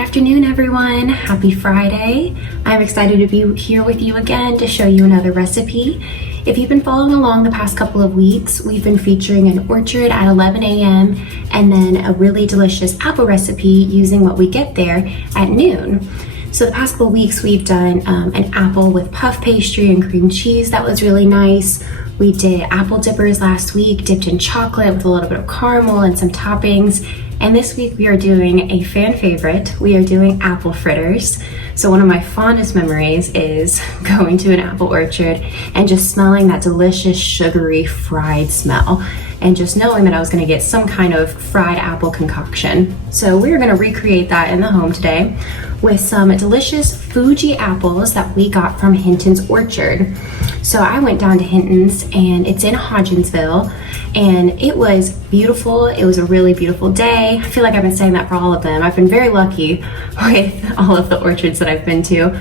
afternoon, everyone. Happy Friday. I'm excited to be here with you again to show you another recipe. If you've been following along the past couple of weeks, we've been featuring an orchard at 11 a.m. and then a really delicious apple recipe using what we get there at noon. So the past couple of weeks, we've done an apple with puff pastry and cream cheese. That was really nice. We did apple dippers last week, dipped in chocolate with a little bit of caramel and some toppings. And this week we are doing a fan favorite. We are doing apple fritters. So one of my fondest memories is going to an apple orchard and just smelling that delicious sugary fried smell and just knowing that I was gonna get some kind of fried apple concoction. So we're gonna recreate that in the home today with some delicious Fuji apples that we got from Hinton's orchard. So I went down to Hinton's and it's in Hodgenville and it was beautiful. It was a really beautiful day. I feel like I've been saying that for all of them. I've been very lucky with all of the orchards that I've been to.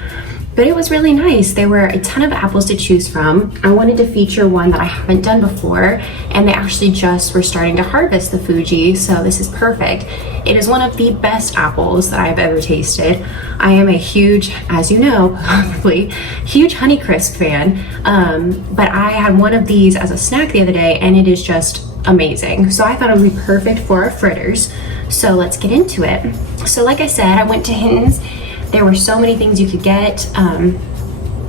But it was really nice. There were a ton of apples to choose from. I wanted to feature one that I haven't done before, and they actually just were starting to harvest the Fuji, so this is perfect. It is one of the best apples that I've ever tasted. I am a huge, as you know, probably, huge Honeycrisp fan, but I had one of these as a snack the other day, and it is just amazing. So I thought it would be perfect for our fritters. So let's get into it. So like I said, I went to Hinton's. There were so many things you could get. I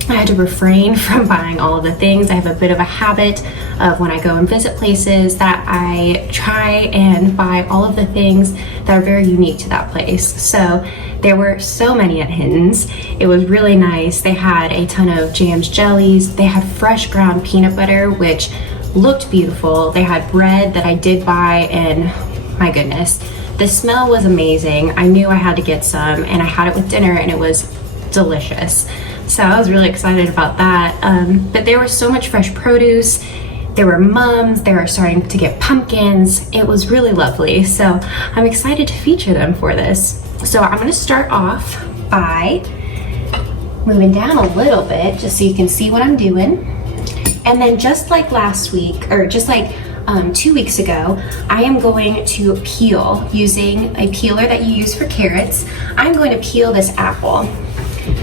had to refrain from buying all of the things. I have a bit of a habit of when I go and visit places that I try and buy all of the things that are very unique to that place. So there were so many at Hinton's. It was really nice. They had a ton of jams, jellies. They had fresh ground peanut butter, which looked beautiful. They had bread that I did buy, and my goodness, the smell was amazing. I knew I had to get some, and I had it with dinner and it was delicious. So I was really excited about that. But there was so much fresh produce. There were mums, they were starting to get pumpkins. It was really lovely. So I'm excited to feature them for this. So I'm gonna start off by moving down a little bit just so you can see what I'm doing. And then just like last week, or just like 2 weeks ago, I am going to peel using a peeler that you use for carrots. I'm going to peel this apple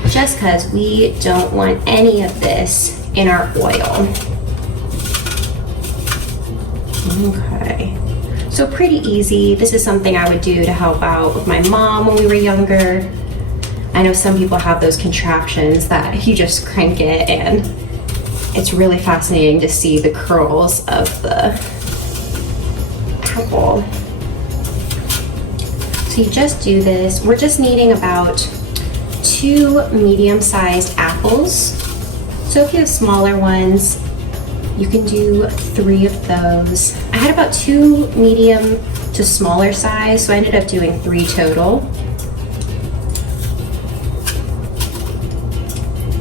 just because we don't want any of this in our oil. Okay, so pretty easy. This is something I would do to help out with my mom when we were younger. I know some people have those contraptions that you just crank it, and it's really fascinating to see the curls of the apple. So you just do this. We're just needing about 2 medium-sized apples. So if you have smaller ones, you can do 3 of those. I had about 2 medium to smaller size, so I ended up doing 3 total.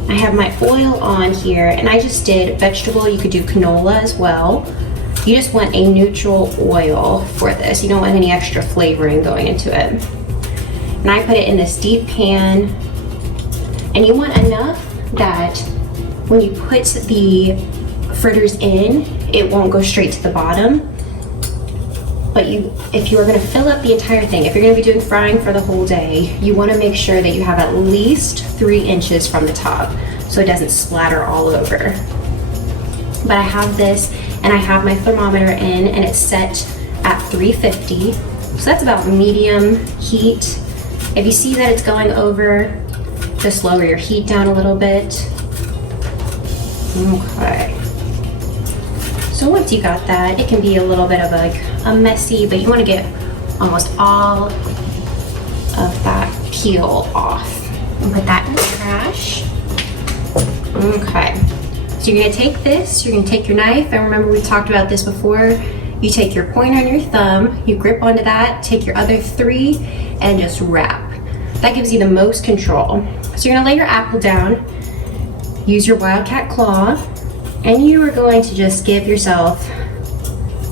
I have my oil on here, and I just did vegetable. You could do canola as well. You just want a neutral oil for this. You don't want any extra flavoring going into it. And I put it in this deep pan, and you want enough that when you put the fritters in, it won't go straight to the bottom. But if you are gonna fill up the entire thing, if you're gonna be doing frying for the whole day, you wanna make sure that you have at least 3 inches from the top so it doesn't splatter all over. But I have this, and I have my thermometer in, and it's set at 350. So that's about medium heat. If you see that it's going over, just lower your heat down a little bit. Okay. So once you got that, it can be a little bit of a messy, but you want to get almost all of that peel off. And put that in the trash. Okay. So you're gonna take this, you're gonna take your knife, and remember we talked about this before. You take your pointer and your thumb, you grip onto that, take your other 3, and just wrap. That gives you the most control. So you're gonna lay your apple down, use your wildcat claw, and you are going to just give yourself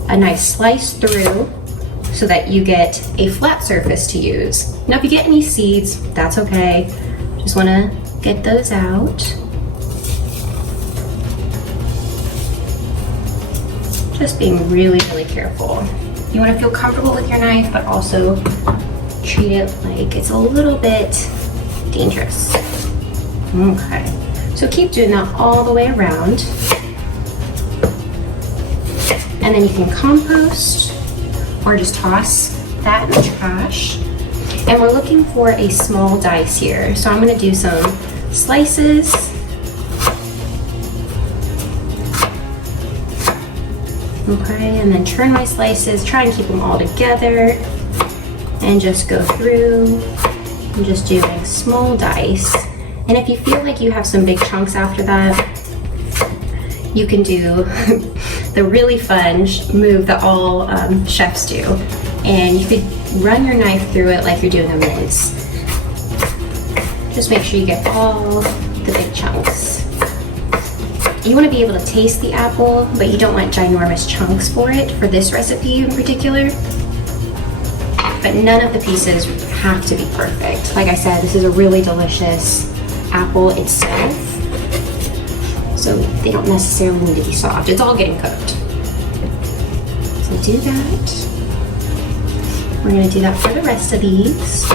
a nice slice through so that you get a flat surface to use. Now if you get any seeds, that's okay. Just wanna get those out. Just being really, really careful. You wanna feel comfortable with your knife, but also treat it like it's a little bit dangerous. Okay, so keep doing that all the way around. And then you can compost or just toss that in the trash. And we're looking for a small dice here. So I'm gonna do some slices. Okay, and then turn my slices, try and keep them all together, and just go through and just doing small dice. And if you feel like you have some big chunks after that, you can do the really fun move that all chefs do. And you could run your knife through it like you're doing a mince. Just make sure you get all the big chunks. You want to be able to taste the apple, but you don't want ginormous chunks for it, for this recipe in particular. But none of the pieces have to be perfect. Like I said, this is a really delicious apple itself, so they don't necessarily need to be soft. It's all getting cooked. So do that. We're gonna do that for the rest of these.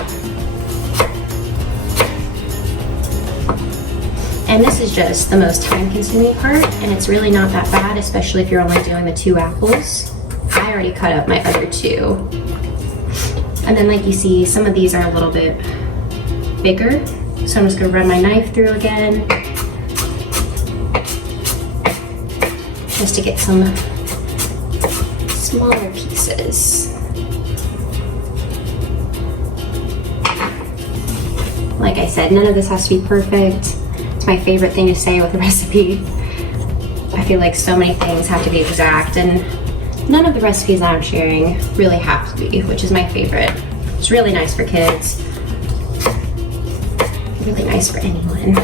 And this is just the most time-consuming part, and it's really not that bad, especially if you're only doing the 2 apples. I already cut up my other 2. And then like you see, some of these are a little bit bigger. So I'm just gonna run my knife through again, just to get some smaller pieces. Like I said, none of this has to be perfect. It's my favorite thing to say with a recipe. I feel like so many things have to be exact, and none of the recipes that I'm sharing really have to be, which is my favorite. It's really nice for kids. Really nice for anyone.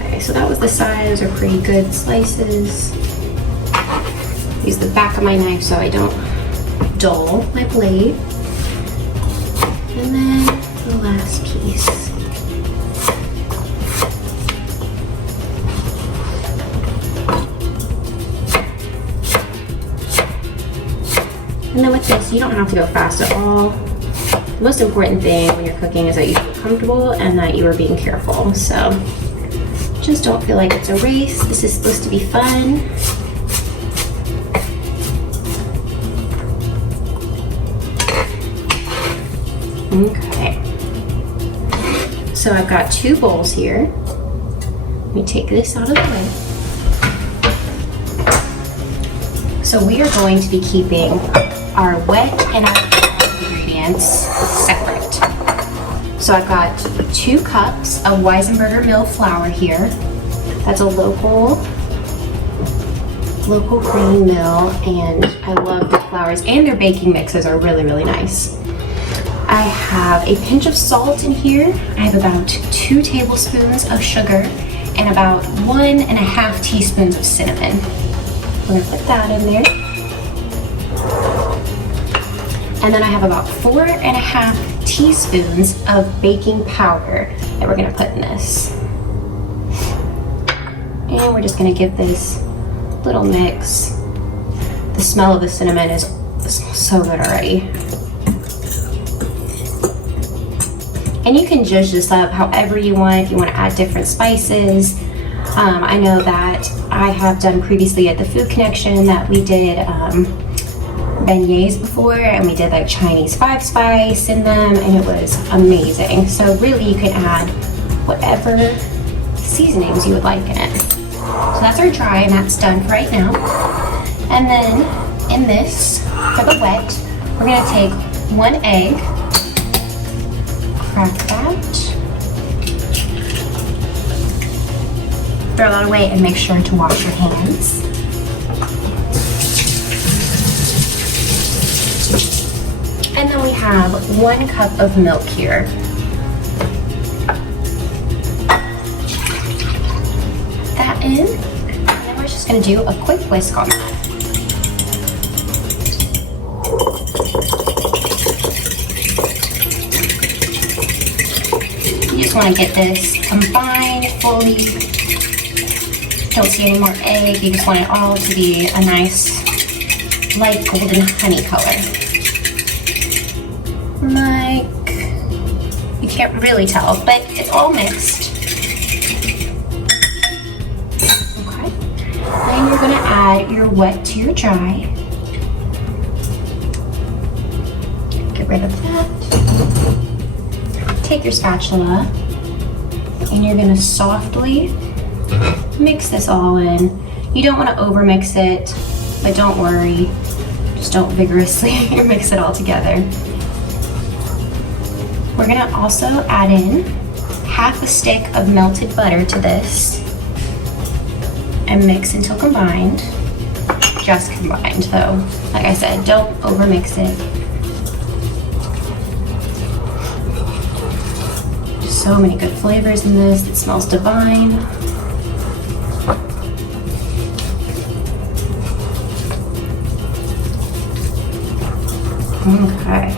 Okay, so that was the size. Those are pretty good slices. Use the back of my knife so I don't dull my blade. And then the last piece. And then with this, you don't have to go fast at all. The most important thing when you're cooking is that you feel comfortable and that you are being careful. So just don't feel like it's a race. This is supposed to be fun. Okay. So I've got 2 bowls here. Let me take this out of the way. So we are going to be keeping our wet and our dry ingredients separate. So I've got 2 cups of Weisenberger mill flour here. That's a local grain mill, and I love the flours, and their baking mixes are really, really nice. I have a pinch of salt in here. I have about 2 tablespoons of sugar and about 1.5 teaspoons of cinnamon. I'm gonna put that in there. And then I have about 4.5 teaspoons of baking powder that we're gonna put in this. And we're just gonna give this a little mix. The smell of the cinnamon is so good already. And you can judge this up however you want, if you want to add different spices. I know that I have done previously at the Food Connection that we did beignets before, and we did like Chinese 5-spice in them, and it was amazing. So really you can add whatever seasonings you would like in it. So that's our dry, and that's done for right now. And then in this, for the wet, we're gonna take 1 egg, crack that, throw that away, and make sure to wash your hands. And then we have 1 cup of milk here. That in, and then we're just gonna do a quick whisk on that. You just wanna get this combined fully. Don't see any more egg. You just want it all to be a nice light golden honey color. can't really tell, but it's all mixed. Okay. Then you're gonna add your wet to your dry. Get rid of that. Take your spatula and you're gonna softly mix this all in. You don't wanna over mix it, but don't worry. Just don't vigorously mix it all together. We're gonna also add in half a stick of melted butter to this and mix until combined. Just combined though. Like I said, don't over mix it. So many good flavors in this. It smells divine. Okay.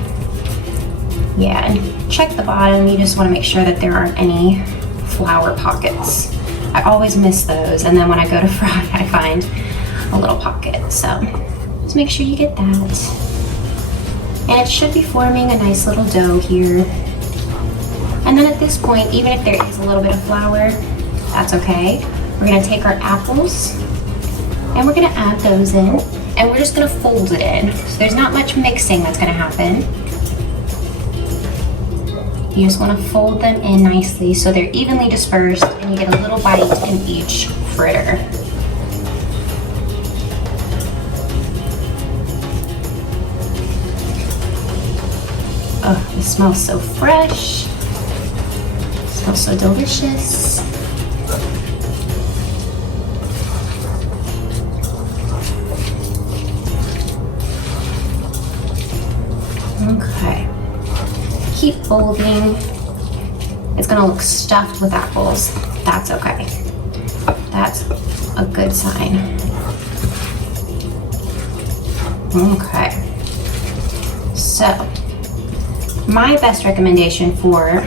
Yeah, and check the bottom. You just want to make sure that there aren't any flour pockets. I always miss those, and then when I go to fry, I find a little pocket. So just make sure you get that. And it should be forming a nice little dough here. And then at this point, even if there is a little bit of flour, that's okay. We're gonna take our apples and we're gonna add those in, and we're just gonna fold it in. So there's not much mixing that's gonna happen. You just wanna fold them in nicely so they're evenly dispersed and you get a little bite in each fritter. Oh, it smells so fresh. Smells so delicious. Okay. Keep folding. It's gonna look stuffed with apples. That's okay. That's a good sign. Okay. So, my best recommendation for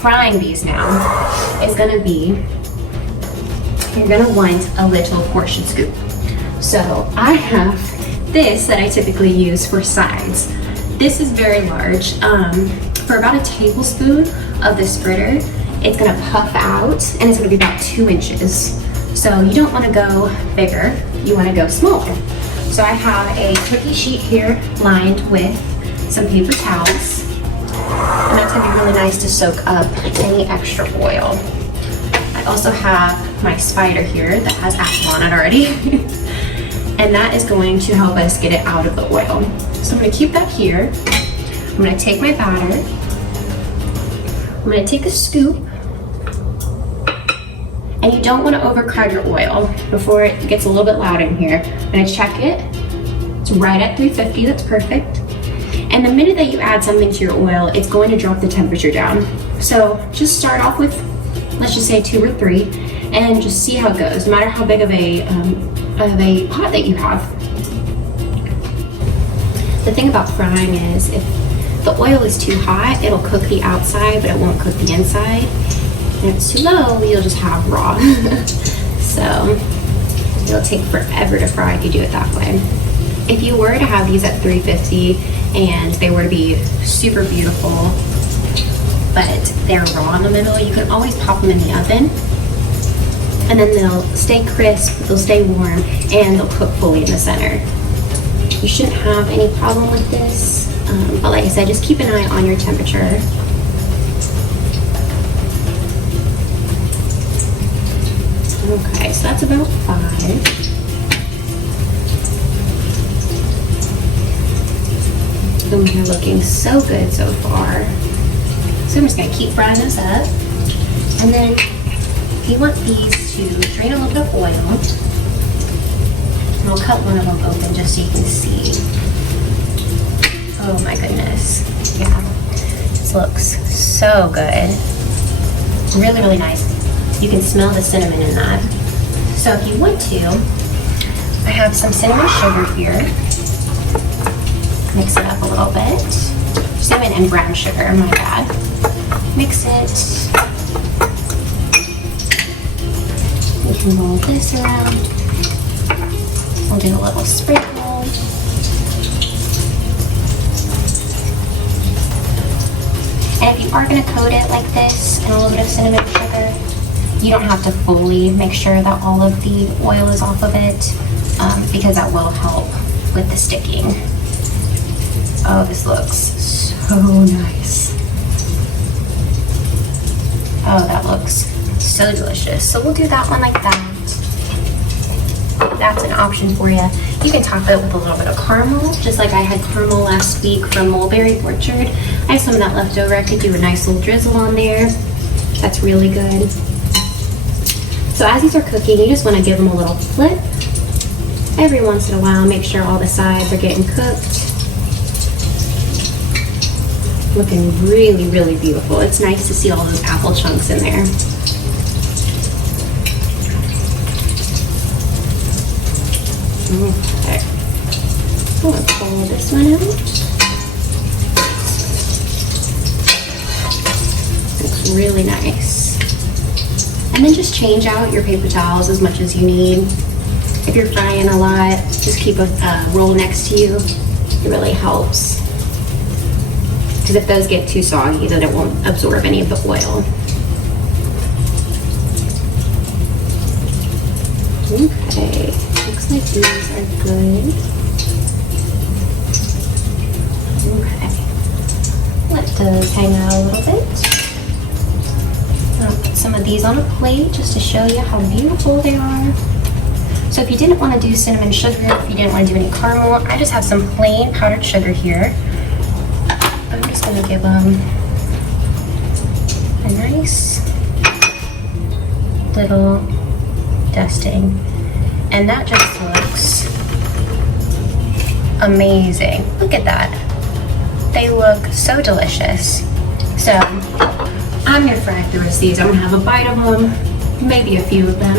frying these now is gonna be, you're gonna want a little portion scoop. So I have this that I typically use for sides. This is very large. For about a tablespoon of this fritter, it's gonna puff out and it's gonna be about 2 inches. So you don't wanna go bigger, you wanna go smaller. So I have a cookie sheet here lined with some paper towels. And that's gonna be really nice to soak up any extra oil. I also have my spider here that has apple on it already. And that is going to help us get it out of the oil. So I'm gonna keep that here. I'm gonna take my batter. I'm gonna take a scoop. And you don't wanna overcrowd your oil before it gets a little bit loud in here. I'm gonna check it. It's right at 350, that's perfect. And the minute that you add something to your oil, it's going to drop the temperature down. So just start off with, let's just say 2 or 3, and just see how it goes, no matter how big of a pot that you have. The thing about frying is if the oil is too hot, it'll cook the outside, but it won't cook the inside. And if it's too low, you'll just have raw. So it'll take forever to fry if you do it that way. If you were to have these at 350 and they were to be super beautiful, but they're raw in the middle, you can always pop them in the oven. And then they'll stay crisp, they'll stay warm, and they'll cook fully in the center. You shouldn't have any problem with this, but like I said, just keep an eye on your temperature. Okay, so that's about 5. And they're looking so good so far. So I'm just gonna keep frying this up. And then if you want these to drain a little bit of oil, and I'll cut one of them open just so you can see. Oh my goodness. Yeah, this looks so good. Really, really nice. You can smell the cinnamon in that. So if you want to, I have some cinnamon sugar here. Mix it up a little bit. Cinnamon and brown sugar, my bad. Mix it. We can roll this around. We'll do a little sprinkle. And if you you are going to coat it like this in a little bit of cinnamon sugar, you don't have to fully make sure that all of the oil is off of it, because that will help with the sticking. Oh, this looks so nice. Oh, that looks so delicious. So we'll do that one like that. That's an option for you. You can top it with a little bit of caramel, just like I had caramel last week from Mulberry Orchard. I have some of that left over. I could do a nice little drizzle on there. That's really good. So as these are cooking, you just want to give them a little flip every once in a while. Make sure all the sides are getting cooked. Looking really, really beautiful. It's nice to see all those apple chunks in there. Okay. I'm gonna pull this one out. Looks really nice. And then just change out your paper towels as much as you need. If you're frying a lot, just keep a roll next to you. It really helps. Because if those get too soggy, then it won't absorb any of the oil. Okay, looks like these are good. Okay, let those hang out a little bit. I'll put some of these on a plate just to show you how beautiful they are. So if you didn't want to do cinnamon sugar, if you didn't want to do any caramel, I just have some plain powdered sugar here. I'm just going to give them a nice little dusting. And that just looks amazing. Look at that. They look so delicious. So I'm going to fry through these. I'm going to have a bite of them, maybe a few of them.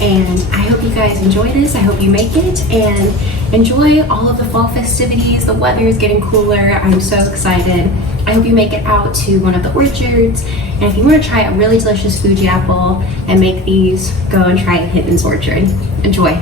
And I hope you guys enjoy this. I hope you make it and enjoy all of the fall festivities. The weather is getting cooler. I'm so excited. I hope you make it out to one of the orchards. And if you want to try a really delicious Fuji apple and make these, go and try Hinton's orchard. Enjoy.